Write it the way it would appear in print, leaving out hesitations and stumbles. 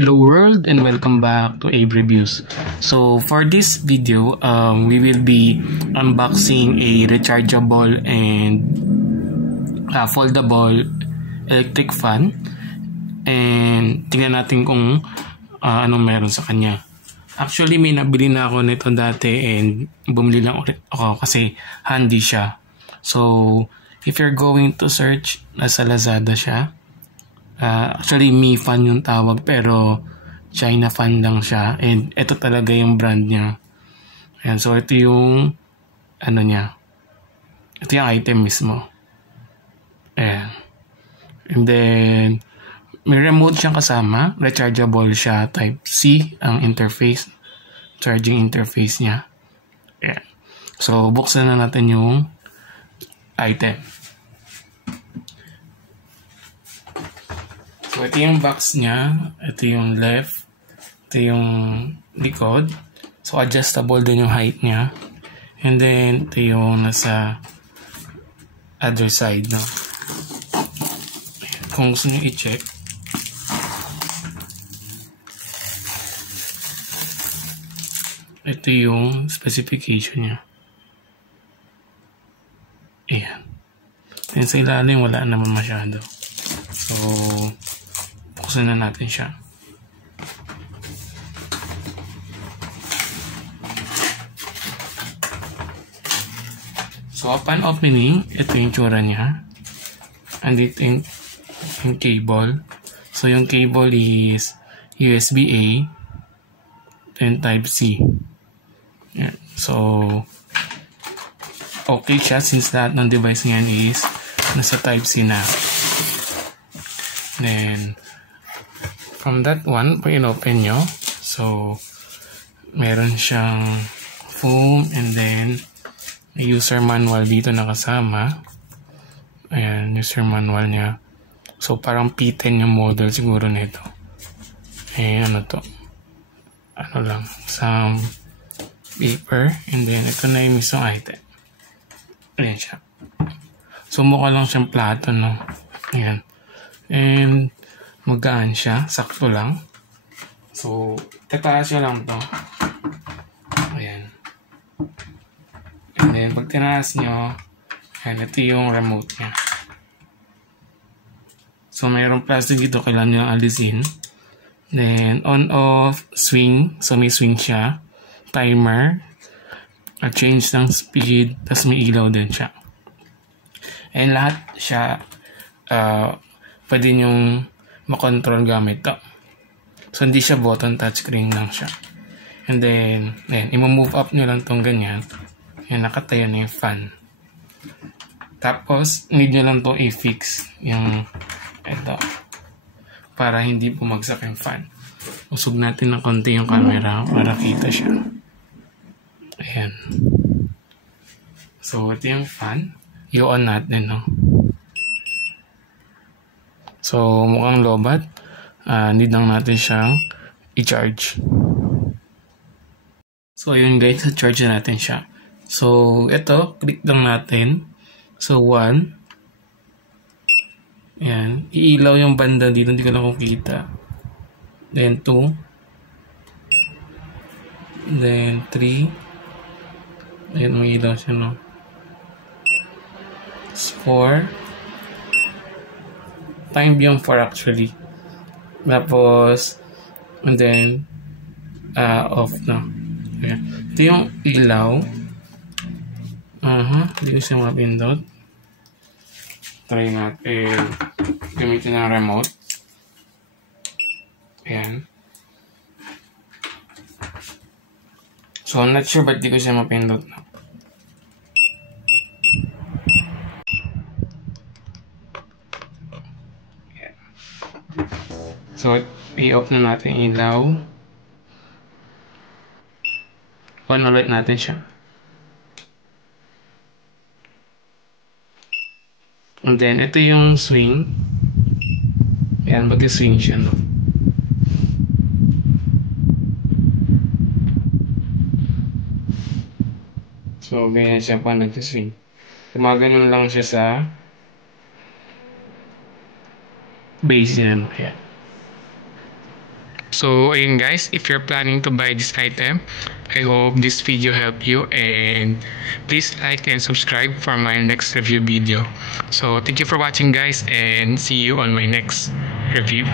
Hello world and welcome back to Abe Reviews. So for this video, we will be unboxing a rechargeable and foldable electric fan, and tingnan natin kung anong meron sa kanya. Actually may nabili na ako nito dati and bumili lang ulit ako kasi handy siya. So if you're going to search, nasa Lazada siya. Actually Mi Fan yung tawag pero China fan lang siya, and ito talaga yung brand niya. Ayan, so ito yung ano niya, ito yung item mismo. Ayan, and then may remote siyang kasama, rechargeable siya, type C ang interface, charging interface niya. Ayan, so buksan na natin yung item. So, ito yung box niya, ito yung left, ito yung likod. So, adjustable din yung height niya. And then, ito yung nasa other side, no? Kung gusto nyo i-check, ito yung specification niya. Ayan. And sa ilalim, wala naman masyado. So, buksan na natin siya. So upon opening, ito yung tsura niya. Andito yung cable. So yung cable is USB-A and Type-C. Yeah. So okay siya since lahat ng device niyan is nasa Type-C na. Then from that one, pag in-open nyo, so meron siyang foam and then may user manual dito nakasama. Ayan, user manual niya. So parang P10 yung model siguro nito. Eh ano to? Ano lang, some paper, and then ito na yung mismong item. Ayan siya. So mukha lang siyang plato, no? Ayan. And magaan siya, sakto lang. So, tataas siya lang to. Ayan. And then, pag tinaas nyo, ayan, ito yung remote niya. So, mayroong plastic dito, kailangan nyo alisin. Then, on, off, swing. So, may swing siya. Timer. Change ng speed. Tapos may ilaw din siya. And lahat siya, pwede nyong makontrol gamit to. So, hindi siya button, touchscreen lang siya. And then, ayan, i-move up nyo lang tong ganyan. Ayan, nakatayo na yung fan. Tapos, need nyo lang to i-fix yung ito. Para hindi bumagsak yung fan. Usog natin ng konti yung camera para kita siya. Ayan. So, ito yung fan. I-on natin, no? So, mukhang lobat. Need lang natin siyang i-charge. So, yun guys, charge na natin siya. So, ito, click lang natin. So, 1. Ayan. Iilaw yung banda dito. Hindi ko lang kung kita. Then, 2. Then, 3. Ayan, may ilaw siya, no? 4. Time yung 4 actually. Tapos, and then, off na. Okay. Ito yung ilaw. Hindi ko siya mapindot. Try natin gamitin ng remote. Ayan. So, I'm not sure ba't di ko siya mapindot na. So, i-off na natin yung ilaw. On ulit natin siya. And then, ito yung swing. Ayan, mag-swing siya, no? So, ganyan siya pa nag-swing. Tumaganon lang siya sa base niya, no? Ayan. So ayun guys, if you're planning to buy this item, I hope this video helped you, and please like and subscribe for my next review video. So thank you for watching guys, and see you on my next review.